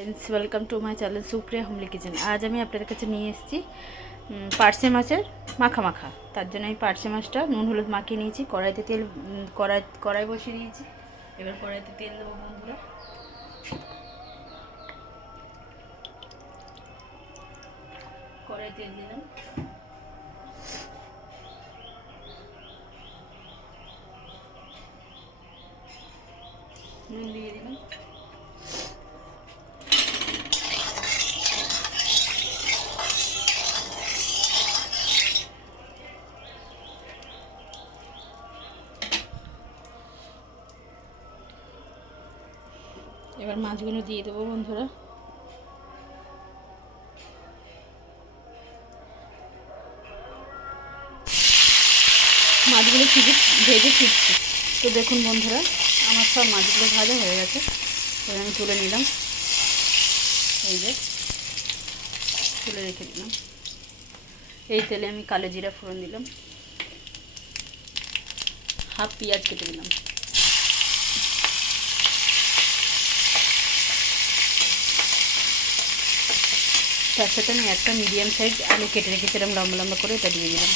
Friends, welcome to my channel Supriya homely kitchen. আজ আমি আপনাদের কাছে নিয়ে এসেছি পার্শে মাছের মাখা মাখা। তার জন্য আমি পার্শে মাছটা নুন হলুদ মাখিয়ে নিয়েছি। কড়াইতে তেল কড়াই বসিয়ে নিয়েছি। এবার কড়াইতে তেল দেবো বন্ধুরা। কড়াই তেল দিলাম, নুন দিয়ে দিলাম, এবার মাছগুলো দিয়ে দেবো বন্ধুরা। মাছগুলো ভেজে ফিরছি। তো দেখুন বন্ধুরা, আমার সব মাছগুলো ভাজা হয়ে গেছে। এবার আমি তুলে নিলাম, এই যে তুলে রেখে দিলাম। এই তেলে আমি কালো জিরা ফোড়ন দিলাম, হাফ পেঁয়াজ কেটে দিলাম, তার সাথে আমি একটা মিডিয়াম সাইজ আলু কেটে রেখেছিলাম লম্বা লম্বা করে, এটা দিয়ে দিলাম।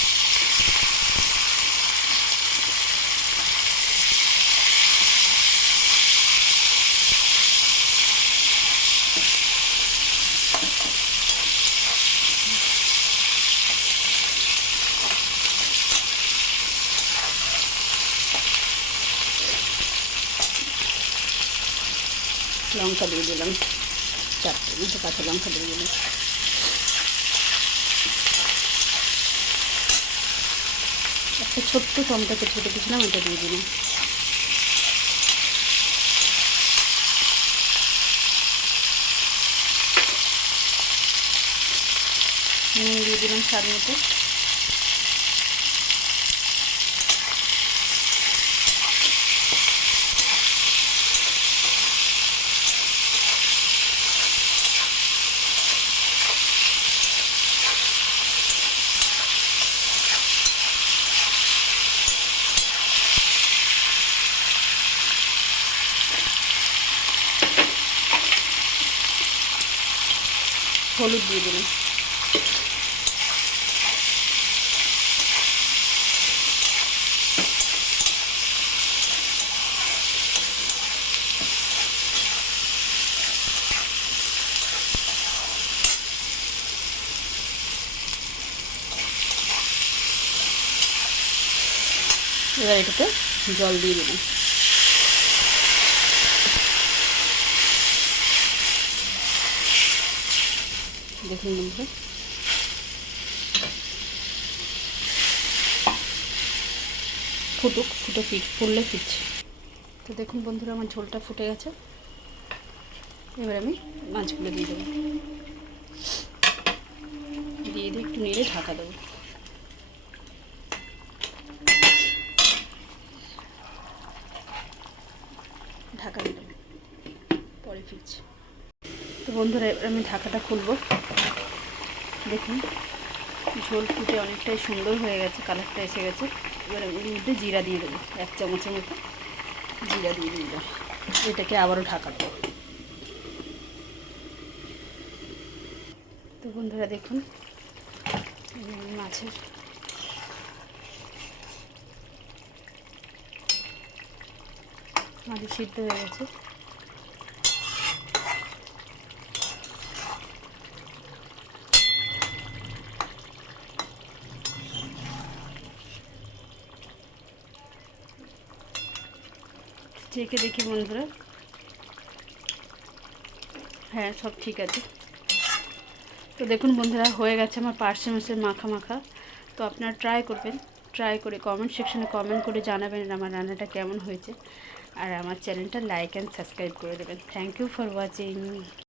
লঙ্কা দিয়ে দিলাম, 4টে মতো কাঁচা লঙ্কা দিয়ে দিলাম। একটা ছোট্ট টমেটো কেটে রেখেছিলাম, এটা দিয়ে দিলাম। নুন দিয়ে দিলাম স্বাদ মতো। হলুদ দিয়ে দিলাম। এবার এটাতে জল দিয়ে দিলাম। দেখুন বন্ধুরা, ফুটলে ফিরছে। তো দেখুন বন্ধুরা, আমার ঝোলটা ফুটে গেছে। এবার আমি মাছগুলো দিয়ে দেবো, দিয়ে একটু নেড়ে ঢাকা দেবো। ঢাকা দিলাম, পরে ফিরছে। তো বন্ধুরা, এবার আমি ঢাকাটা খুলবো। দেখুন ঝোল ফুটে অনেকটাই সুন্দর হয়ে গেছে, কালারটা এসে গেছে। এবার আমি এর মধ্যে জিরা দিয়ে দেবো, 1 চামচের মতো জিরা দিয়ে দিলাম। এটাকে আবারও ঢাকা দেবো। তো বন্ধুরা দেখুন, মাছের আলু সিদ্ধ হয়ে গেছে। চেখে দেখি বন্ধুরা, হ্যাঁ সব ঠিক আছে। তো দেখুন বন্ধুরা, হয়ে গেছে আমার পার্শে মাছের মাখা মাখা। তো আপনারা ট্রাই করবেন, ট্রাই করে কমেন্ট সেকশনে কমেন্ট করে জানাবেন আমার রান্নাটা কেমন হয়েছে। আর আমার চ্যানেলটা লাইক অ্যান্ড সাবস্ক্রাইব করে দেবেন। Thank you for watching.